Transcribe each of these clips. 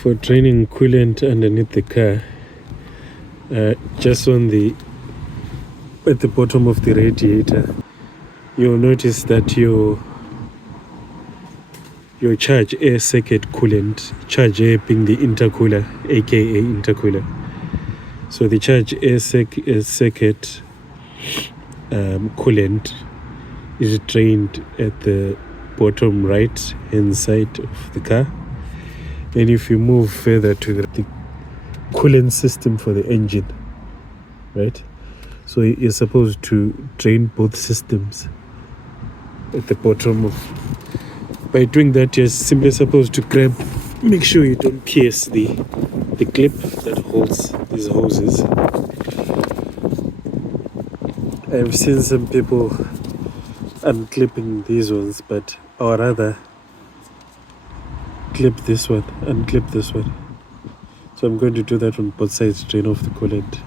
for draining coolant underneath the car, just at the bottom of the radiator, you'll notice that your charge air circuit coolant, charge air being the intercooler, aka intercooler. So the charge air circuit coolant is drained at the bottom right hand side of the car. And if you move further to the coolant system for the engine, right? So you're supposed to drain both systems at the bottom of. By doing that, you're simply supposed to make sure you don't pierce the clip that holds these hoses. I've seen some people unclipping these ones, but or rather clip this one, unclip this one. So I'm going to do that on both sides, drain off the coolant.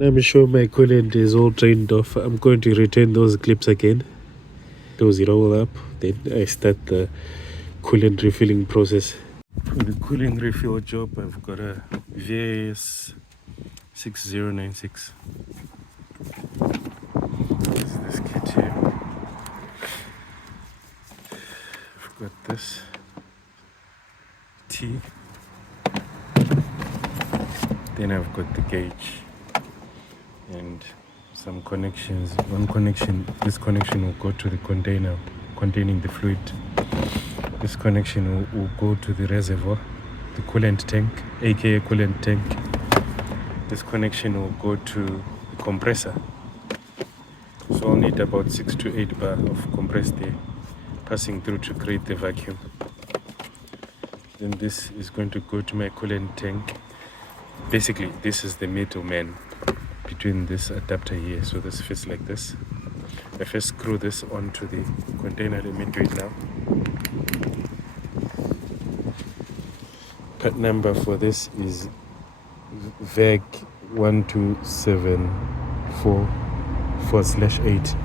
I'm sure my coolant is all drained off. I'm going to return those clips again. Close it all up. Then I start the coolant refilling process. For the coolant refill job, I've got a VAS 6096. This is this kit here. I've got this T. Then I've got the gauge and some connections. This connection will go to the container containing the fluid. This connection will go to the reservoir, the coolant tank, aka coolant tank. This connection will go to the compressor. So I'll need about 6 to 8 bar of compressed air passing through to create the vacuum. Then this is going to go to my coolant tank. Basically, this is the middleman between this adapter here. So this fits like this. I first screw this onto the container. Let me do it now. Part number for this is VAG 1274/8.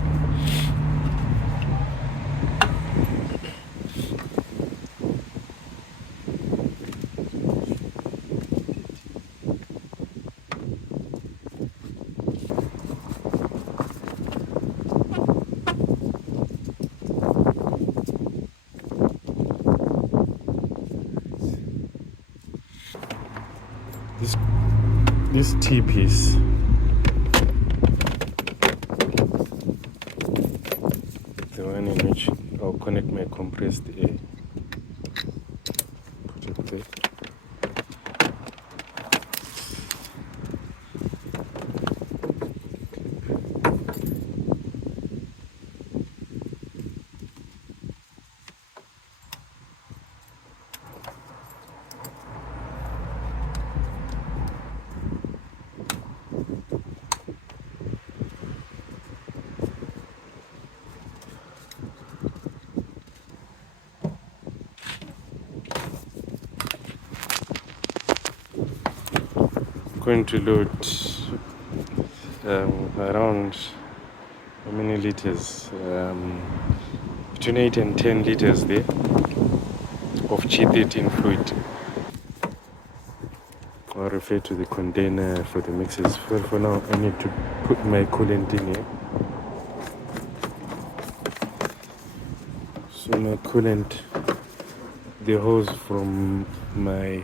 This T-piece, the one in which I'll connect my compressed air. Put it there. Going to load around how many liters? Between 8 and 10 liters there of G13 fluid. I'll refer to the container for the mixes. For now, I need to put my coolant in here. So my coolant, the hose from my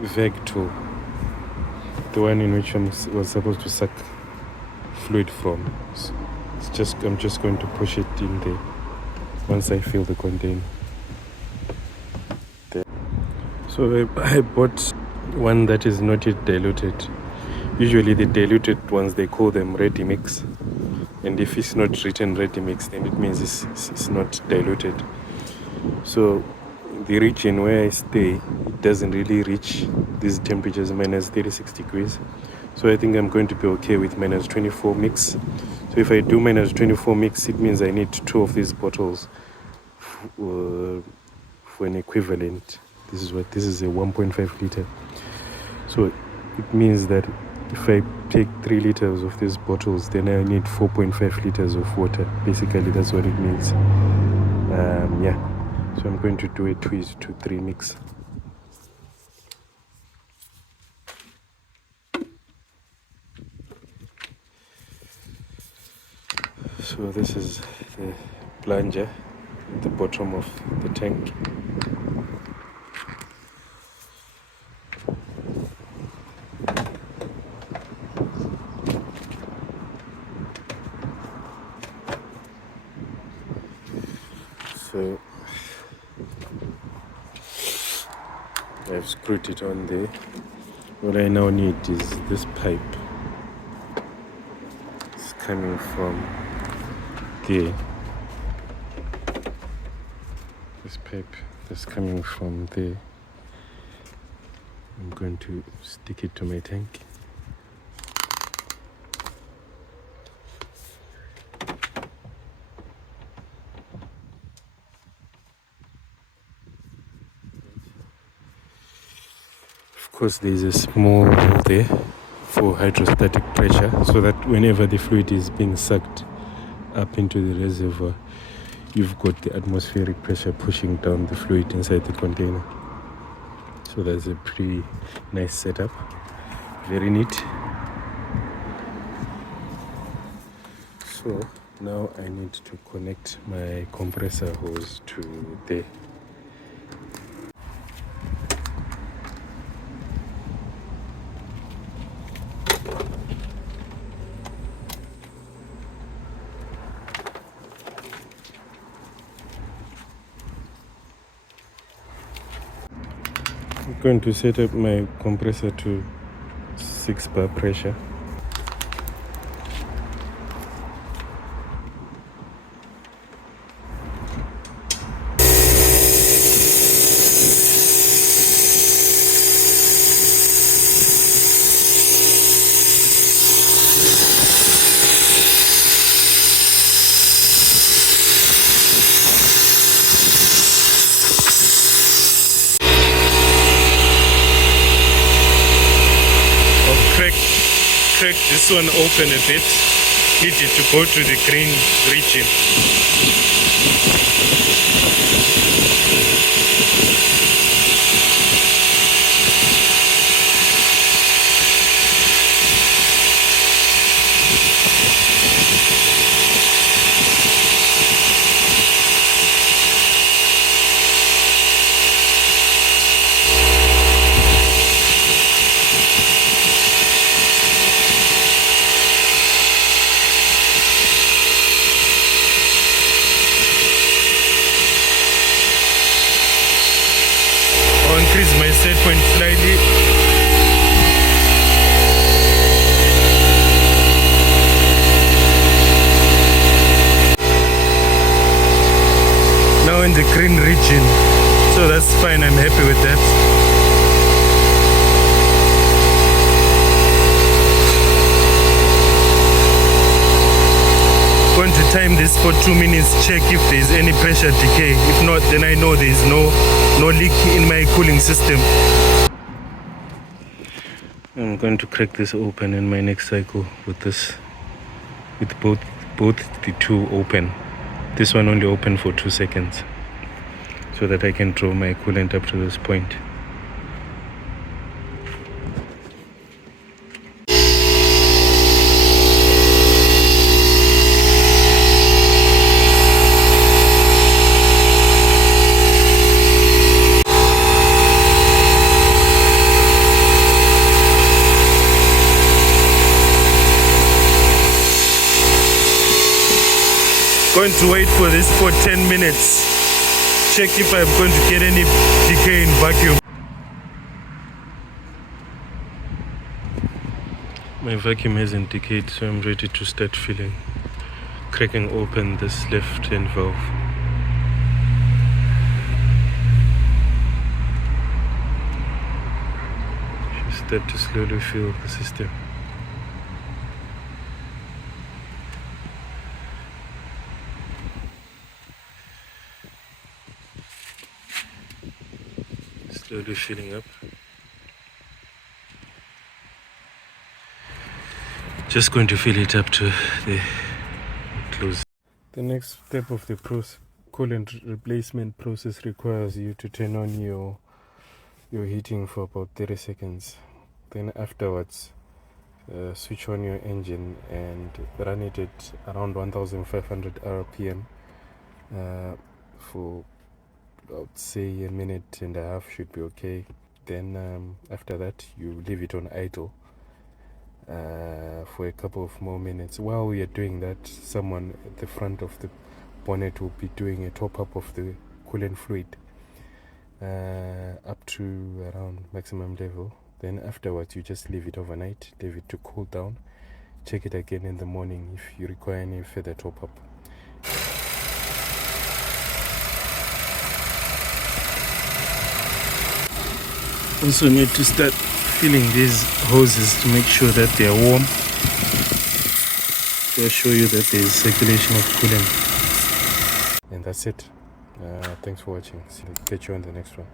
VAG Tool, the one in which I was supposed to suck fluid from. I'm just going to push it in there once I fill the container. There. So I bought one that is not yet diluted. Usually the diluted ones, they call them ready mix, and if it's not written ready mix, then it means it's not diluted. So the region where I stay, it doesn't really reach these temperatures, minus 36 degrees. So I think I'm going to be okay with minus 24 mix. So if I do minus 24 mix, it means I need 2 of these bottles for an equivalent. This is a 1.5 liter. So it means that if I take 3 liters of these bottles, then I need 4.5 liters of water. Basically, that's what it means. Yeah. So I'm going to do a 2:3 mix. So this is the plunger at the bottom of the tank. So I've screwed it on there. What I now need is this pipe. It's coming from there. This pipe that's coming from there. I'm going to stick it to my tank. Of course, there's a small hole there for hydrostatic pressure, so that whenever the fluid is being sucked up into the reservoir, you've got the atmospheric pressure pushing down the fluid inside the container. So that's a pretty nice setup, very neat. So now I need to connect my compressor hose to there. I'm going to set up my compressor to 6 bar pressure. Crack this one open a bit, need it to go to the green region. Increase my set point slightly. Now in the green region, so that's fine, I'm happy with that. Going to time this for 2 minutes, check if there's any pressure decay. If not, then I know there's no leak in my cooling system. I'm going to crack this open in my next cycle with both the two open. This one only open for 2 seconds, so that I can draw my coolant up to this point. Going to wait for this for 10 minutes. Check if I'm going to get any decay in vacuum. My vacuum hasn't decayed, so I'm ready to start filling. Cracking open this left-hand valve. Should start to slowly fill the system. Slowly filling up. Just going to fill it up to the close. The next step of the coolant replacement process requires you to turn on your heating for about 30 seconds. Then afterwards, switch on your engine and run it at around 1500 RPM for, I would say, a minute and a half should be okay. Then after that, you leave it on idle for a couple of more minutes. While we are doing that, someone at the front of the bonnet will be doing a top up of the coolant fluid up to around maximum level. Then afterwards, you just leave it overnight, leave it to cool down, check it again in the morning if you require any further top up. Also need to start filling these hoses to make sure that they are warm, to assure you that there is circulation of coolant. And that's it. Thanks for watching. Catch you on the next one.